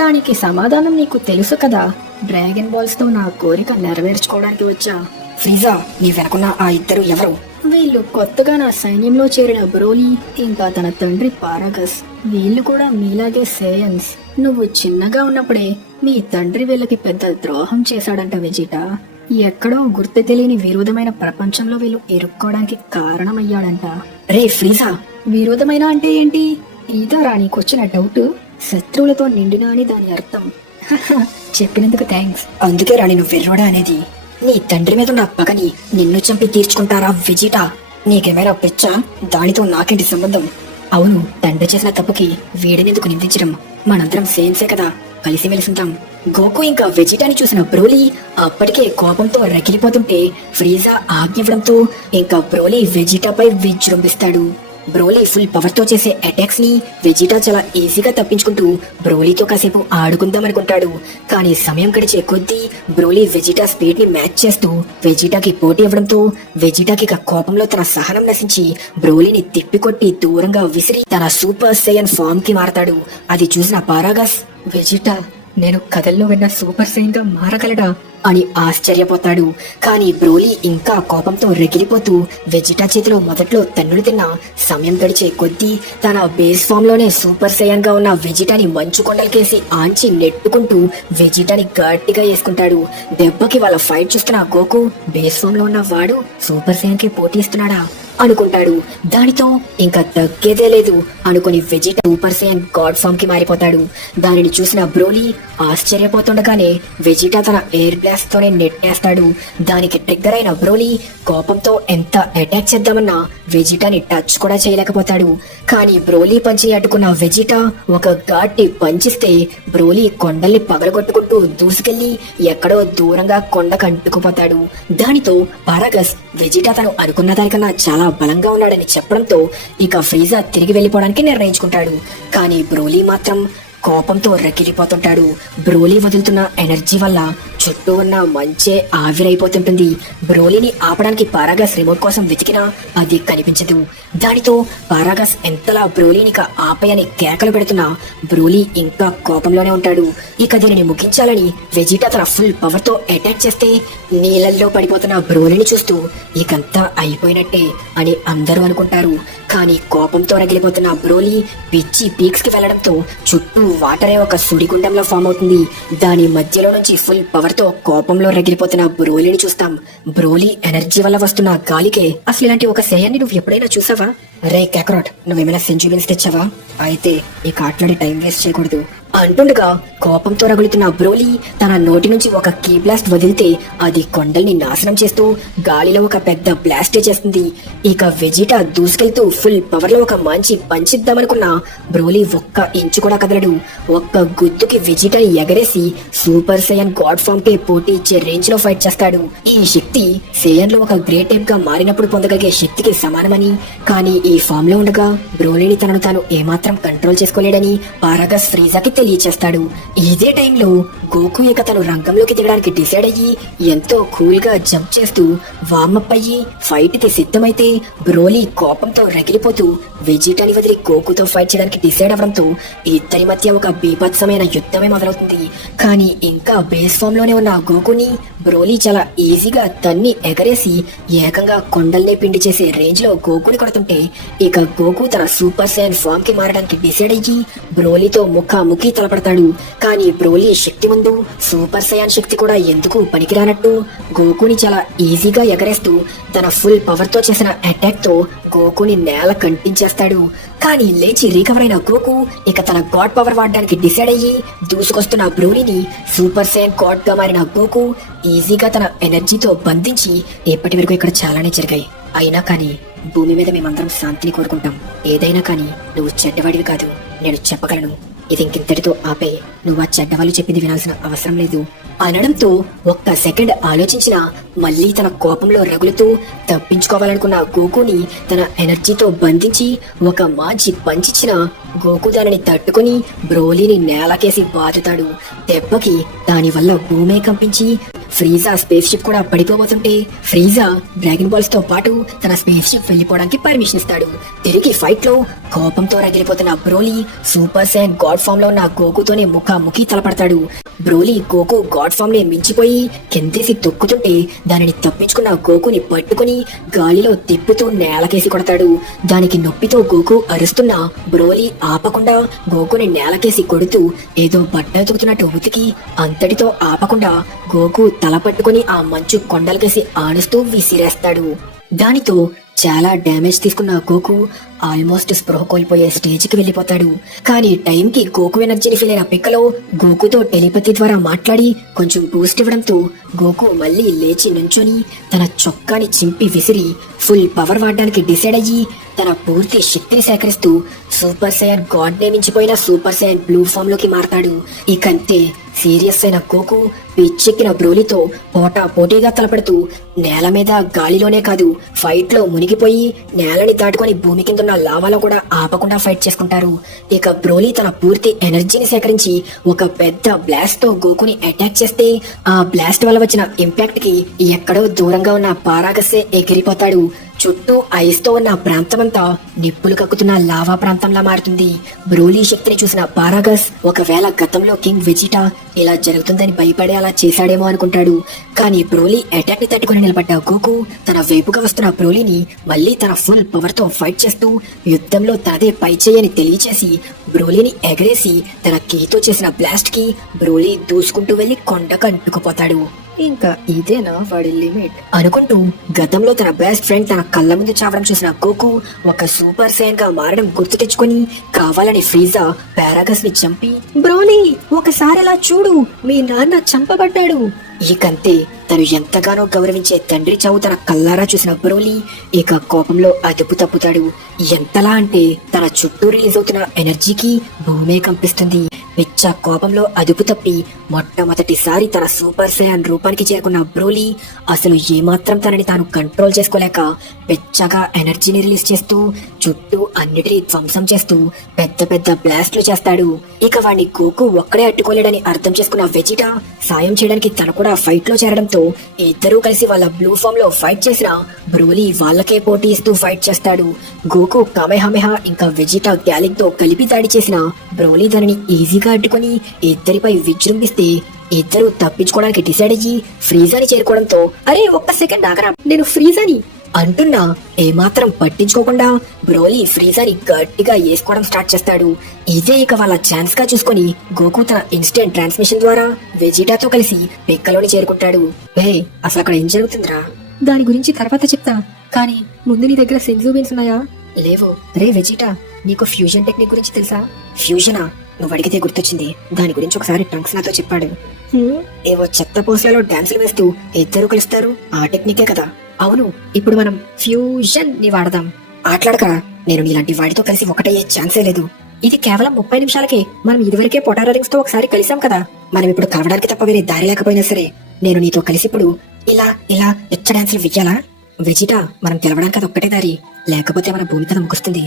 దానికి సమాధానం నీకు తెలుసు కదా, డ్రాగన్ బాల్స్ తో నా కోరిక నెరవేర్చుకోవడానికి వచ్చా. ఫ్రీజా, నీ వెనకున్న ఆ ఇద్దరు ఎవరు? వీళ్ళు కొత్తగా నా సైన్యంలో చేరిన బ్రోలీ ఇంకా తన తండ్రి పారాగస్. వీళ్ళు కూడా మీలాగే సేయన్స్. నువ్వు చిన్నగా ఉన్నప్పుడే మీ తండ్రి వీళ్ళకి పెద్ద ద్రోహం చేశాడంట వెజిటా. ఎక్కడో గుర్తు తెలియని విరోధమైన ప్రపంచంలో వీళ్ళు ఇరుక్కోవడానికి కారణమయ్యాడంట. రే ఫ్రీజా, విరోధమైన అంటే ఏంటి? ఇదారా నీకొచ్చిన డౌట్? శత్రువులతో నిండిన అని దాని అర్థం. చెప్పినందుకు థ్యాంక్స్. అందుకే రాణి నువ్వు వెర్రోడా అనేది. నీ తండ్రి మీద నా పగని నిన్ను చంపి తీర్చుకుంటారా వెజిటా? నీకేమైనా పిచ్చా? దానితో నాకేంటి సంబంధం? అవును, తండ్రి చేసిన తప్పుకి వీడినెందుకు నిందించడం? మనందరం సేన్సే కదా, కలిసి మెలిసిందాం. గోకు ఇంకా వెజిటాని చూసిన బ్రోలీ అప్పటికే కోపంతో రగిలిపోతుంటే ఫ్రీజా ఆజ్ఞివ్వడంతో ఇంకా బ్రోలీ వెజిటాపై విజృంభిస్తాడు. బ్రోలీ ఫుల్ పవర్ తో చేసే అటాక్స్ ని వెజిటా చాలా ఈజీగా తప్పించుకుంటూ బ్రోలీతో కాసేపు ఆడుకుందాం అనుకుంటాడు. కానీ సమయం గడిచే కొద్దీ బ్రోలీ వెజిటా స్పీడ్ ని మ్యాచ్ చేస్తూ వెజిటాకి పోటీ ఇవ్వడంతో వెజిటాకి కోపంలో తన సహనం నశించి బ్రోలీని తిప్పికొట్టి దూరంగా విసిరి తన సూపర్ సైయన్ ఫామ్ కి మారతాడు. అది చూసిన పారాగస్, వెజిటా నేను కథల్లో విన్న సూపర్ సైన్ గా మారగలడా అని ఆశ్చర్యపోతాడు. కానీ బ్రోలీ ఇంకా కోపంతో రగిలిపోతూ వెజిటా చేతిలో మొదట్లో తన్నులు తిన్న సమయం గడిచే కొద్దీ తన బేస్ ఫామ్ లోనే సూపర్ సైయన్ గా ఉన్న వెజిటాని మంచు కొండలకేసి ఆంచి నెట్టుకుంటూ వెజిటాని గట్టిగా వేసుకుంటాడు. దెబ్బకి వాళ్ళ ఫైట్ చూస్తున్న గోకు బేస్ ఫామ్ లో ఉన్న వాడు సూపర్ సైయన్ కి పోటీ ఇస్తున్నాడా అనుకుంటాడు. దానితో ఇంకా తగ్గేదే లేదు అనుకుని వెజిటా సూపర్ సైయన్ గాడ్ ఫామ్ కి మారిపోతాడు. దానిని చూసిన బ్రోలీ ఆశ్చర్యపోతుండగానే వెజిటా తన ఎయిర్ బ్లాస్ట్ తోనే నెట్టేస్తాడు. దానికి ట్రిగ్గర్ అయిన బ్రోలీ కోపంతో ఎంత అటాక్ చేద్దామన్నా వెజిటాని టచ్ కూడా చేయలేకపోతాడు. కానీ బ్రోలీ పంచి అడ్డుకున్న వెజిటా ఒక ఘాటి పంచిస్తే బ్రోలీ కొండల్ని పగలగొట్టుకుంటూ దూసుకెళ్లి ఎక్కడో దూరంగా కొండకు అంటుకుపోతాడు. దానితో పారాగస్ వెజిటా తను అనుకున్న దానికన్నా చాలా బలంగా ఉన్నాడని చెప్పడంతో ఇక ఫ్రీజా తిరిగి వెళ్లిపోవడానికి నిర్ణయించుకుంటాడు. కానీ బ్రోలీ మాత్రం కోపంతో రగిలిపోతుంటాడు. బ్రోలీ వదులుతున్న ఎనర్జీ వల్ల చుట్టూ ఉన్న మంచే ఆవిరైపోతుంటుంది. బ్రోలీని ఆపడానికి పారాగస్ రిమోట్ కోసం వెతికినా అది కనిపించదు. దానితో పారాగస్ ఎంతలా బ్రోలీనిక ఆపయని కేకలు పెడుతున్నా బ్రోలీ ఇంకా కోపంలోనే ఉంటాడు. ఇక దీనిని ముగించాలని వెజిటా తన ఫుల్ పవర్ తో అటాక్ చేస్తే నీళ్ళల్లో పడిపోతున్న బ్రోలీని చూస్తూ ఇకంతా అయిపోయినట్టే అని అందరూ అనుకుంటారు. కానీ కోపంతో రగిలిపోతున్న బ్రోలీ పిచ్చి పీక్స్ కి వెళ్లడంతో చుట్టూ వాటరే ఒక సుడిగుండంలో ఫామ్ అవుతుంది. దాని మధ్యలో నుంచి ఫుల్ పవర్ తో కోపంలో రగిలిపోతున్న బ్రోలీని చూస్తాం. బ్రోలీ ఎనర్జీ వల్ల వస్తున్న గాలికే అసలు ఇలాంటి ఒక సేయాన్ని నువ్వు ఎప్పుడైనా చూసావా? రే కాక్రోట్, నువ్వేమైనా సెంచురీన్స్ తెచ్చావా? అయితే ఈ కాట్లాడి టైం వేస్ట్ చేయకూడదు అంటుండగా కోపంతో రగులుతున్న బ్రోలీ తన నోటి నుంచి ఒక కీ బ్లాస్ట్ వదిలితే అది కొండల్ని నాశనం చేస్తూ గాలిలో ఒక పెద్ద బ్లాస్టే చేస్తుంది. ఇక వెజిటా దూసుకెళ్తూ ఫుల్ పవర్ లో ఒక మంచి పంచిద్దామనుకున్న బ్రోలీ ఒక్క ఇంచు కూడా కదలడు. ఒక్క గుద్దుకి వెజిటాని ఎగరేసి సూపర్ సైయన్ గాడ్ ఫామ్ కే పోటీ ఇచ్చే రేంజ్ లో ఫైట్ చేస్తాడు. ఈ శక్తి సేయన్ లో ఒక గ్రేట్ టైప్ గా మారినప్పుడు పొందగలిగే శక్తికి సమానమని, కానీ ఈ ఫామ్ లో ఉండగా బ్రోలీని తనను తాను ఏమాత్రం కంట్రోల్ చేసుకోలేడని పారాగస్ ఫ్రీజాకి తెలియచేస్తాడు. ఇదే టైంలో గోకు ఇక తను రంగంలోకి దిగడానికి డిసైడ్ అయ్యి ఎంతో కూల్ గా జంప్ చేస్తూ వార్మప్ అయ్యి ఫైట్ కి సిద్ధమైతే బ్రోలీ కోపంతో రగిలిపోతూ వెజిటాని వదిలి గోకుతో ఫైట్ చేయడానికి డిసైడ్ అవడంతో ఇద్దరి మధ్య ఒక బీభత్సమైన యుద్ధమే మొదలవుతుంది. కానీ ఇంకా బేస్ ఫామ్ లోనే ఉన్న గోకుని బ్రోలీ చాలా ఈజీగా తన్ని ఎగరేసి ఏకంగా కొండల్నే పిండి చేసే రేంజ్ లో గోకుని కొడుతుంటే ఇక గోకు తన సూపర్ సైన్ ఫామ్ కి మారడానికి డిసైడ్ అయ్యి బ్రోలీతో ముఖాముఖి తలపడతాడు. కానీ బ్రోలీ శక్తి ముందు సూపర్ సైన్ శక్తి కూడా ఎందుకు పనికిరానట్టు గోకుని చాలా ఈజీగా ఎగరేస్తూ తన ఫుల్ పవర్ తో చేసిన అటాక్ తో గోకుని నేల కంటించేస్తాడు. కానీ లేచి రికవర్ అయిన గోకు ఇక తన గాడ్ పవర్ వాడడానికి డిసైడ్ అయ్యి దూసుకొస్తున్న బ్రోలీని సూపర్ సైన్ గాడ్ గా మారిన గోకు ఈజీగా తన ఎనర్జీతో బంధించి ఇప్పటి వరకు ఇక్కడ చాలానే జరిగాయి. అయినా కానీ భూమి మీద మేమందరం శాంతిని కోరుకుంటాం. ఏదైనా కానీ నువ్వు చెడ్డవాడివి కాదు, నేను చెప్పగలను. ఇది ఇంకింతటితో ఆపే, నువ్వు ఆ చెడ్డవాళ్ళు చెప్పింది వినాల్సిన అవసరం లేదు అనడంతో ఒక్క సెకండ్ ఆలోచించిన మళ్ళీ తన కోపంలో రగులుతూ తప్పించుకోవాలనుకున్న గోకుని తన ఎనర్జీతో బంధించి ఒక మంచి పంచిచ్చిన గోకు దానిని తట్టుకుని బ్రోలీని నేలకేసి బాదుతాడు. దెబ్బకి దానివల్ల భూమే కంపించి ఫ్రీజా స్పేస్ షిప్ కూడా పడిపోబోతుంటే ఫ్రీజా డ్రాగన్ బాల్స్ తో పాటు తన స్పేస్ షిప్ వెళ్లిపోవడానికి పర్మిషన్ ఇస్తాడు. తిరిగి ఫైట్ లో కోపంతో రగిలిపోతున్న బ్రోలీ సూపర్ సైన్ గాడ్ ఫామ్ లో ఉన్న గోకుతోనే ముఖాముఖి తలపడతాడు. బ్రోలీ గోకు గాడ్ ఫామ్ ని మించిపోయి కిందేసి తొక్కుతుంటే దానిని తప్పించుకున్న గోకుని పట్టుకుని గాలిలో తిప్పుతూ నేలకేసి కొడతాడు. దానికి నొప్పితో గోకు అరుస్తున్న బ్రోలీ ఆపకుండా గోకుని నేలకేసి కొడుతూ ఏదో బట్ట ఎతుకుతున్నట్టు ఉతికి అంతటితో ఆపకుండా గోకు తల పట్టుకుని ఆ మంచు కొండలకేసి ఆనుస్తూ విసిరేస్తాడు. దానితో చాలా డ్యామేజ్ తీసుకున్న గోకు ఆల్మోస్ట్ స్పృహ కోల్పోయే స్టేజ్ కి వెళ్లిపోతాడు. కానీ టైంకి గోకు ఎనర్జీని ఫీల్ అయిన పిక్కలో గోకుతో టెలిపతి ద్వారా మాట్లాడి కొంచెం బూస్ట్ ఇవ్వడంతో గోకు మళ్ళీ లేచి నుంచొని తన చొక్కాని చింపి విసిరి ఫుల్ పవర్ వాడడానికి డిసైడ్ అయ్యి తన పూర్తి శక్తిని సేకరిస్తూ సూపర్ సైన్ గాడ్ నే మించిపోయిన సూపర్ సైన్ బ్లూ ఫామ్ లోకి మారతాడు. ఇకంతే సీరియస్ అయిన గోకు పిచ్చెక్కిన బ్రోలీతో పోటీగా తలపడుతూ నేల మీద గాలిలోనే కాదు ఫైట్ లో మునిగిపోయి నేలని దాటుకొని భూమి కింద ఉన్న లావాలో కూడా ఆపకుండా ఫైట్ చేసుకుంటారు. ఇక బ్రోలీ తన పూర్తి ఎనర్జీని సేకరించి ఒక పెద్ద బ్లాస్ట్ తో గోకుని అటాక్ చేస్తే ఆ బ్లాస్ట్ వల్ల వచ్చిన ఇంపాక్ట్ కి ఎక్కడో దూరంగా ఉన్న పారాగస్సే ఎగిరిపోతాడు. చుట్టూ ఐస్ తో ఉన్న ప్రాంతమంతా నిప్పులు కక్కుతున్న లావా ప్రాంతంలా మారుతుంది. బ్రోలీ శక్తిని చూసిన పారాగస్ ఒకవేళ గతంలో కింగ్ వెజిటా ఇలా జరుగుతుందని భయపడే అలా చేశాడేమో అనుకుంటాడు. కానీ బ్రోలీ అటాక్ ని తట్టుకుని నిలబడ్డ గోకు తన వైపుగా వస్తున్న బ్రోలీని మళ్ళీ తన ఫుల్ పవర్ తో ఫైట్ చేస్తూ యుద్ధంలో తనదే పై చేయని తెలియచేసి బ్రోలీని ఎగరేసి తన కీతో చేసిన బ్లాస్ట్ కి బ్రోలీ దూసుకుంటూ వెళ్లి కొండకు అంటుకుపోతాడు. ఇంకా ఇదేనా వాడి లిమిట్ అనుకుంటూ గతంలో తన బెస్ట్ ఫ్రెండ్ తన కళ్ళ ముందు చావడం చూసిన గోకు ఒక సూపర్ సైన్ గా మారడం గుర్తు తెచ్చుకుని కావాలని ఫ్రీజా పారాగస్ ని చంపి బ్రోలీ ఒకసారి అలా చూడు, మీ నాన్న చంపబడ్డాడు. ఇకంతే తను ఎంతగానో గౌరవించే తండ్రి చావు తన కల్లారా చూసిన బ్రోలీ ఇక కోపంలో అదుపు తప్పుతాడు. ఎంతలా అంటే తన చుట్టూ రిలీజ్ అవుతున్న ఎనర్జీకి భూమే కంపిస్తుంది. పిచ్చ కోపంలో అదుపు తప్పి మొట్టమొదటిసారి తన సూపర్ సైన్ రూపానికి చేరుకున్న బ్రోలీ అసలు ఏమాత్రం తనని తాను కంట్రోల్ చేసుకోలేక పిచ్చగా ఎనర్జీని రిలీజ్ చేస్తూ చుట్టూ అన్నిటినీ ధ్వంసం చేస్తూ పెద్ద పెద్ద బ్లాస్ట్లు చేస్తాడు. ఇక వాడిని గోకు ఒక్కడే అడ్డుకోలేడని అర్థం చేసుకున్న వెజిటా సాయం చేయడానికి తను కూడా ఫైట్ లో చేరడంతో ఇద్దరూ కలిసి వాళ్ళ బ్లూ ఫామ్ లో ఫైట్ చేసిన బ్రోలీ వాళ్ళకే పోటీ ఇస్తూ ఫైట్ చేస్తాడు. గోకు కామెహామెహా ఇంకా వెజిటా గ్యాలిక్ తో కలిపి దాడి చేసిన బ్రోలీ దానిని ఈజీగా అడ్డుకొని ఇద్దరిపై విజృంభిస్తే ఇద్దరు తప్పించుకోవడానికి డిసైడ్ అయ్యి ఫ్రీజాని చేరుకోవడంతో అరే ఒక్క సెకండ్ ఆగరా, నేను ఫ్రీజాని అంటున్నా ఏమాత్రం పట్టించుకోకుండా బ్రోలీ ఫ్రీజాని గట్టిగా వేసుకోవడం స్టార్ట్ చేస్తాడు. ఇదే ఇక వాళ్ళ ఛాన్స్ గా చూసుకొని గోకు తన ఇన్స్టెంట్ ట్రాన్స్మిషన్ ద్వారా వెజిటాతో కలిసి పిక్కలోని చేరుకుంటాడు. అసలు అక్కడ ఏం జరుగుతుందిరా? దాని గురించి తర్వాత చెప్తా, కానీ ముందు నీ దగ్గర సెన్జూ బీన్స్ ఉన్నాయా? లేవు. రే వెజిటా, నీకు ఫ్యూజన్ టెక్నిక్ గురించి తెలుసా? ఫ్యూజనా? నువ్వు అడిగితే గుర్తొచ్చింది. దాని గురించి ఒకసారి ట్రంక్స్ నాతో చెప్పాడు. ఏవో చెత్త పోసలలో డాన్సులు వేస్తూ ఇద్దరు కలుస్తారు, ఆ టెక్నికే కదా. అవును, ఇప్పుడు మనం ఫ్యూజన్ ని వాడదాం. ఆటలాడకరా, నేను నీలాంటి వాడితో కలిసి ఒకటయ్యే ఛాన్సే లేదు. ఇది కేవలం 30 నిమిషాలకే. మనం ఇదివరకే పొటాటో రింగ్స్ తో ఒకసారి కలిసాం కదా. మనం ఇప్పుడు కలవడానికి తప్ప వేరే దారి లేకపోయినా సరే నేను నీతో కలిసి ఇప్పుడు ఇలా ఇలా ఎచ్చ డాన్సులు వెయ్యాలా? వెజిటా, మనం గెలవడానికి అది ఒక్కటే దారి, లేకపోతే మన భూమి కథ ముగుస్తుంది.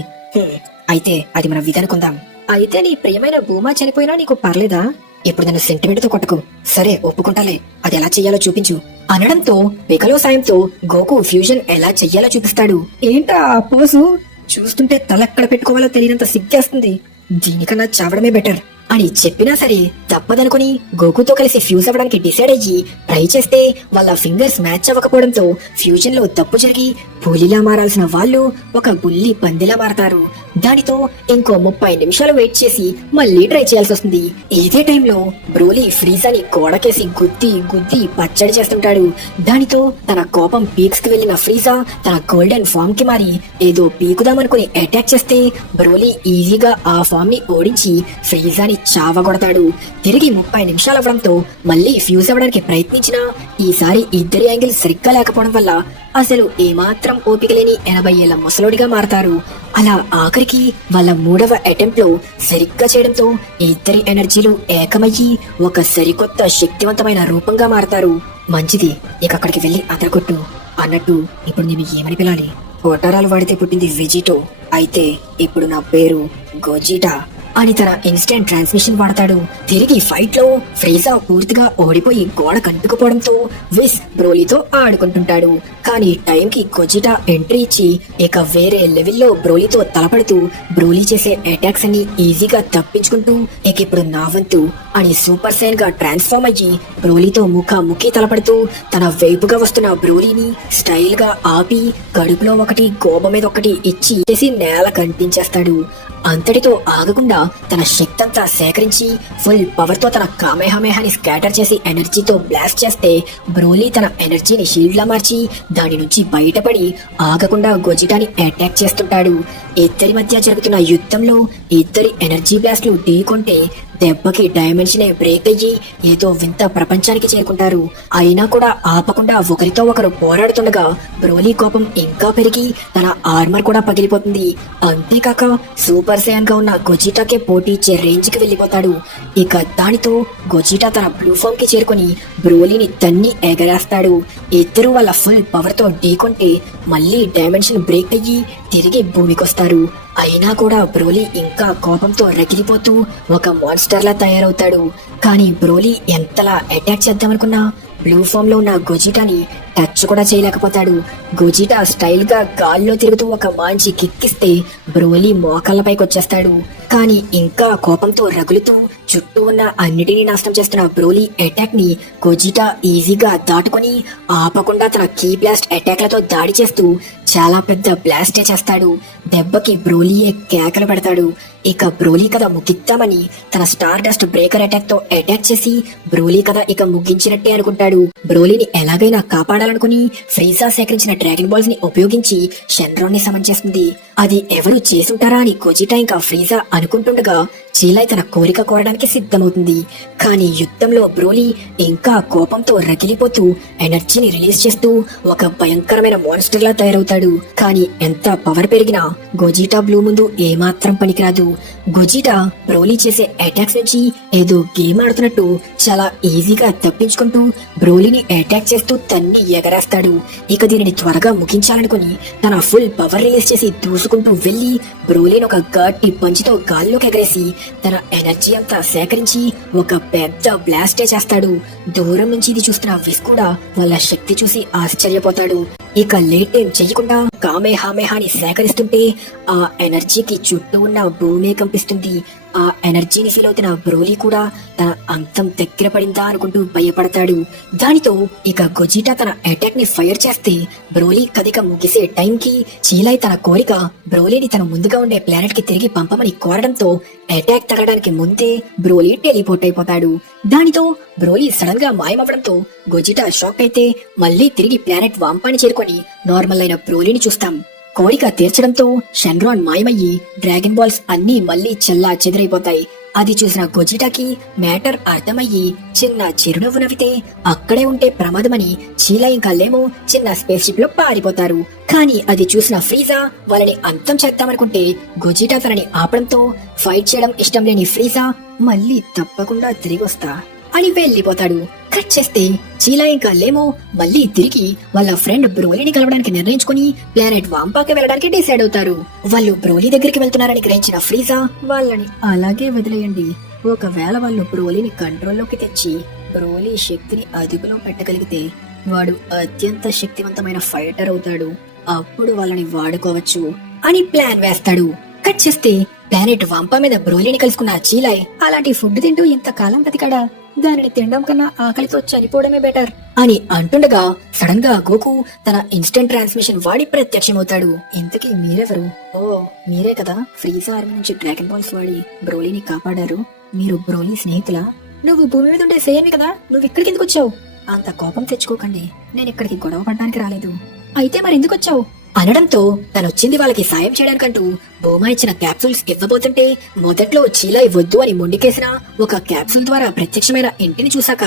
అయితే అది మనం విధనుకుందాం. అయితే నీ ప్రియమైన భూమా చనిపోయినా నీకు పర్లేదా? ఇప్పుడు నన్ను సెంటిమెంట్ తో కొట్టకు. సరే, ఒప్పుకుంటాలే, అది ఎలా చెయ్యాలో చూపించు అనడంతో పికలో సాయంతో గోకు ఫ్యూజన్ ఎలా చెయ్యాలో చూపిస్తాడు. ఏంట్రా ఆ పోసు? చూస్తుంటే తలెక్కడ పెట్టుకోవాలో తెలియనంత సిగ్గేస్తుంది. దీనికన్నా చావడమే బెటర్ అని చెప్పినా సరే తప్పదనుకుని గోకుతో కలిసి ఫ్యూజ్ అవ్వడానికి డిసైడ్ అయ్యి ట్రై చేస్తే వాళ్ళ ఫింగర్స్ మ్యాచ్ అవ్వకపోవడంతో ఫ్యూజన్ లో తప్పు జరిగి పులిలా మారాల్సిన వాళ్ళు ఒక బుల్లి పందిలా మారతారు. దానితో ఇంకో 30 నిమిషాలు వెయిట్ చేసి మళ్ళీ ట్రై చేయాల్సి వస్తుంది. ఇదే టైంలో బ్రోలీ ఫ్రీజాని గోడకేసి గుద్ది గుద్ది పచ్చడి చేస్తుంటాడు. దానితో తన కోపం పీక్స్ కి వెళ్లిన ఫ్రీజా తన గోల్డెన్ ఫామ్ కి మారి ఏదో పీకుదామనుకుని అటాక్ చేస్తే బ్రోలీ ఈజీగా ఆ ఫామ్ ని ఓడించి ఫ్రీజాని చావగొడతాడు. తిరిగి 30 నిమిషాలు అవ్వడంతో మళ్ళీ ఫ్యూజ్ అవ్వడానికి ప్రయత్నించినా ఈసారి ఇద్దరి యాంగిల్ సరిగ్గా లేకపోవడం వల్ల అసలు ఏమాత్రం ఓపిక లేని 80 ఏళ్ల ముసలోడిగా మారతారు. అలా ఆఖరికి వాళ్ళ 3వ అటెంప్ట్ లో సరిగ్గా చేయడంతో ఇద్దరి ఎనర్జీలు ఏకమయ్యి ఒక సరికొత్త శక్తివంతమైన రూపంగా మారతారు. మంచిది, ఇక అక్కడికి వెళ్లి అదరగొట్టు. అన్నట్టు ఇప్పుడు నేను ఏమని పిలాలి? పొటారాలు వాడితే పుట్టింది వెజిటో, అయితే ఇప్పుడు నా పేరు గోజిటా అని తన ఇన్స్టెంట్ ట్రాన్స్మిషన్ వాడతాడు. తిరిగి ఫైట్ లో ఫ్రీజా పూర్తిగా ఓడిపోయి గోడ కంటుకుపోవడంతో విస్ బ్రోలీతో ఆడుకుంటుంటాడు. కానీ టైం కి గొజిటా ఎంట్రీ ఇచ్చి ఇక వేరే లెవెల్లో బ్రోలీతో తలపడుతూ బ్రోలీ చేసే అటాక్స్ అన్ని ఈజీగా తప్పించుకుంటూ ఇక ఇప్పుడు నా వంతు అని సూపర్ సైన్ గా ట్రాన్స్ఫార్మ్ అయ్యి బ్రోలీతో ముఖాముఖి తలపడుతూ తన వైపుగా వస్తున్న బ్రోలీని స్టైల్ గా ఆపి కడుపులో ఒకటి గోబ మీద ఒకటి ఇచ్చి చేసి నేల కంటించేస్తాడు. అంతటితో ఆగకుండా తన శక్తంతా సేకరించి ఫుల్ పవర్ తో తన కామేహమేహాని స్కాటర్ చేసి ఎనర్జీతో బ్లాస్ట్ చేస్తే బ్రోలీ తన ఎనర్జీని షీల్డ్ లా మార్చి దాని నుంచి బయటపడి ఆగకుండా గొజిటాని అటాక్ చేస్తుంటాడు. ఇద్దరి మధ్య జరుగుతున్న యుద్ధంలో ఇద్దరి ఎనర్జీ బ్లాస్ట్లు ఢీకొంటే దెబ్బకి డైమెన్షనే బ్రేక్ అయ్యి ఏదో వింత ప్రపంచానికి చేరుకుంటారు. అయినా కూడా ఆపకుండా ఒకరితో ఒకరు పోరాడుతుండగా బ్రోలీ కోపం ఇంకా పెరిగి తన ఆర్మర్ కూడా పగిలిపోతుంది. అంతేకాక సూపర్ సైన్ గా ఉన్న గొజిటాకే పోటీ ఇచ్చే రేంజ్ కి వెళ్లిపోతాడు. ఇక దానితో గొజిటా తన బ్లూ ఫామ్ కి చేరుకుని బ్రోలీని తన్ని ఎగరేస్తాడు. ఇద్దరు వాళ్ళ ఫుల్ పవర్ తో ఢీకొంటే మళ్ళీ డైమెన్షన్ బ్రేక్ అయ్యి తిరిగి భూమికొస్తారు. అయినా కూడా బ్రోలీ ఇంకా కోపంతో రగిలిపోతూ ఒక మాన్స్టర్ లా తయారవుతాడు. కానీ బ్రోలీ ఎంతలా అటాక్ చేద్దామనుకున్నా బ్లూ ఫామ్ లో ఉన్న గొజిటాని టచ్ కూడా చేయలేకపోతాడు. గొజిటా స్టైల్ గా గాల్లో తిరుగుతూ ఒక మాంచి కిక్కిస్తే బ్రోలీ మోకాళ్ళపైకి వచ్చేస్తాడు. కానీ ఇంకా కోపంతో రగులుతూ చుట్టూ ఉన్న అన్నిటినీ నాశనం చేస్తున్న బ్రోలీ అటాక్ ని గొజిటా ఈజీగా దాటుకుని ఆపకుండా తన కీ బ్లాస్ట్ అటాక్లతో దాడి చేస్తూ చాలా పెద్ద బ్లాస్టే చేస్తాడు. దెబ్బకి బ్రోలీయే కేకలు పెడతాడు. ఇక బ్రోలీ కథ ముగిద్దామని తన స్టార్ డస్ట్ బ్రేకర్ అటాక్ తో అటాక్ చేసి బ్రోలీ కథ ఇక ముగించినట్టే అనుకుంటాడు. బ్రోలీని ఎలాగైనా కాపాడాలనుకుని ఫ్రీజా సేకరించిన డ్రాగన్ బాల్స్ ని ఉపయోగించి షెన్రాన్ ని సమన్ చేస్తుంది. అది ఎవరు చేసుంటారా అని గొజిటా ఇంకా ఫ్రీజా అనుకుంటుండగా చీలై తన కోరిక కోరడానికి సిద్ధమవుతుంది. కానీ యుద్ధంలో బ్రోలీ ఇంకా కోపంతో రగిలిపోతూ ఎనర్జీని రిలీజ్ చేస్తూ ఒక భయంకరమైన మాన్స్టర్ లా తయారవుతాడు. కానీ ఎంత పవర్ పెరిగినా గొజిటా బ్లూ ముందు ఏమాత్రం పనికిరాదు. గొజిటా బ్రోలీ చేసే అటాక్స్ నుంచి ఏదో గేమ్ ఆడుతున్నట్టు చాలా ఈజీగా తప్పించుకుంటూ బ్రోలీని అటాక్ చేస్తూ తన్ని ఎగరేస్తాడు. ఇక దీనిని త్వరగా ముగించాలనుకుని తన ఫుల్ పవర్ రిలీజ్ చేసి దూసుకుంటూ వెళ్లి బ్రోలీని ఒక గట్టి పంచితో గాల్లోకి ఎగరేసి తన ఎనర్జీ అంతా సేకరించి ఒక పెద్ద బ్లాస్టే చేస్తాడు. దూరం నుంచి ఇది చూస్తున్న విస్ కూడా వాళ్ళ శక్తి చూసి ఆశ్చర్యపోతాడు. ఇక లేట్ టైం చేయకుండా కామేహామేహాని సేకరిస్తుంటే ఆ ఎనర్జీకి చుట్టూ ఉన్న భూమే కంపిస్తుంది. ఆ ఎనర్జీని ఫీల్ అవుతున్న బ్రోలీ కూడా తన అంతం దగ్గర పడిందా అనుకుంటూ భయపడతాడు. దానితో ఇక గొజిటా తన అటాక్ ని ఫైర్ చేస్తే బ్రోలీ కదిక ముగిసే టైం కి చీలై తన కోరిక బ్రోలీని తన ముందుగా ఉండే ప్లానెట్ కి తిరిగి పంపమని కోరడంతో అటాక్ తగ్గడానికి ముందే బ్రోలీ టెలిపోర్ట్ అయిపోతాడు. దానితో బ్రోలీ సడన్ గా మాయమవ్వడంతో గొజిటా షాక్ అయితే మళ్ళీ తిరిగి ప్లానెట్ వాంపాని చేరుకొని నార్మల్ అయిన బ్రోలీని చూస్తాం. కోరిక తీర్చడంతో షెన్రాన్ మాయమయ్యి డ్రాగన్ బాల్స్ అన్నీ మళ్లీ చెల్లా చెదిరైపోతాయి. అది చూసిన గొజిటాకి మ్యాటర్ అర్థమయ్యి చిన్న చిరునవ్వు నవ్వితే అక్కడే ఉంటే ప్రమాదమని చీలా ఇంకా లేమో చిన్న స్పేస్ షిప్ లో పారిపోతారు. కానీ అది చూసిన ఫ్రీజా వాళ్ళని అంతం చేద్దామనుకుంటే గొజిటా తనని ఆపడంతో ఫైట్ చేయడం ఇష్టం లేని ఫ్రీజా మళ్ళీ తప్పకుండా తిరిగి వస్తా అని వెళ్ళిపోతాడు. కట్ చేస్తే చీలా ఇంకా లేమో మళ్ళీ తిరిగి వాళ్ళ ఫ్రెండ్ బ్రోలీని కలవడానికి నిర్ణయించుకుని ప్లానెట్ వాంపాకి వెళ్ళడానికి డిసైడ్ అవుతారు. వాళ్ళు బ్రోలీ దగ్గరికి వెళ్తున్నారని గ్రహించిన ఫ్రీజా వాళ్ళని అలాగే వదిలేయండి, ఒకవేళ వాళ్ళు బ్రోలీని కంట్రోల్లోకి తెచ్చి బ్రోలీ శక్తిని అదుపులో పెట్టగలిగితే వాడు అత్యంత శక్తివంతమైన ఫైటర్ అవుతాడు, అప్పుడు వాళ్ళని వాడుకోవచ్చు అని ప్లాన్ వేస్తాడు. కట్ చేస్తే ప్లానెట్ వాంపా మీద బ్రోలీని కలుసుకున్న చీలాయ్ అలాంటి ఫుడ్ తింటూ ఇంతకాలం బతికాడా, దానిని తినడం కన్నా ఆకలితో చనిపోవడమే బెటర్ అని అంటుండగా సడన్ గా గోకు తన ఇన్స్టెంట్ ట్రాన్స్మిషన్ వాడి ప్రత్యక్షమవుతాడు. ఇంతకీ మీరెవరు? ఓ మీరే కదా ఫ్రీజా ఆర్మీ నుంచి డ్రాగన్ బాల్స్ వాడి బ్రోలీని కాపాడారు. మీరు బ్రోలీ స్నేహితులా? నువ్వు భూమి మీద ఉండే సేయర్వి కదా, నువ్వు ఇక్కడికి ఎందుకు వచ్చావు? అంత కోపం తెచ్చుకోకండి, నేను ఇక్కడికి గొడవ పడడానికి రాలేదు. అయితే మరి ఎందుకు వచ్చావు అనడంతో తనొచ్చింది వాళ్ళకి సాయం చేయడానికంటూ బోమా ఇచ్చిన క్యాప్సూల్స్ ఇవ్వబోతుంటే మొదట్లో చీలా వద్దు అని మొండికేసిన ఒక క్యాప్సూల్ ద్వారా ప్రత్యక్షమైన ఇంటిని చూశాక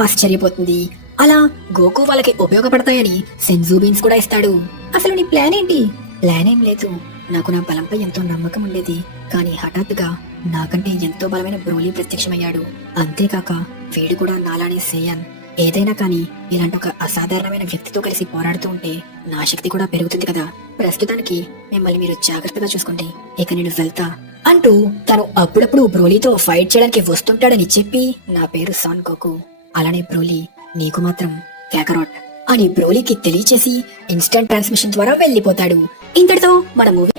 ఆశ్చర్యపోతుంది. అలా గోకు వాళ్ళకి ఉపయోగపడతాయని సెన్జూ బీన్స్ కూడా ఇస్తాడు. అసలు నీ ప్లాన్ ఏంటి? ప్లాన్ ఏం లేదు, నాకు నా బలంపై ఎంతో నమ్మకం ఉండేది, కానీ హఠాత్తుగా నాకంటే ఎంతో బలమైన బ్రోలీ ప్రత్యక్షమయ్యాడు. అంతేకాక వీడు కూడా నాలానే సేయన్. ఏదైనా కానీ ఇలాంటి ఒక అసాధారణమైన వ్యక్తితో కలిసి పోరాడుతూ ఉంటే నా శక్తి కూడా పెరుగుతుంది కదా. ప్రస్తుతానికి మిమ్మల్ని మీరు జాగ్రత్తగా చూసుకోండి, ఇక నేను వెళ్తా అంటూ తను అప్పుడప్పుడు బ్రోలీతో ఫైట్ చేయడానికి వస్తుంటాడని చెప్పి నా పేరు సాన్ గోకు, అలానే బ్రోలీ నీకు మాత్రం కాకరాట్ అని బ్రోలీకి తెలియచేసి ఇన్స్టంట్ ట్రాన్స్మిషన్ ద్వారా వెళ్లిపోతాడు. ఇంతటితో మన మూవీ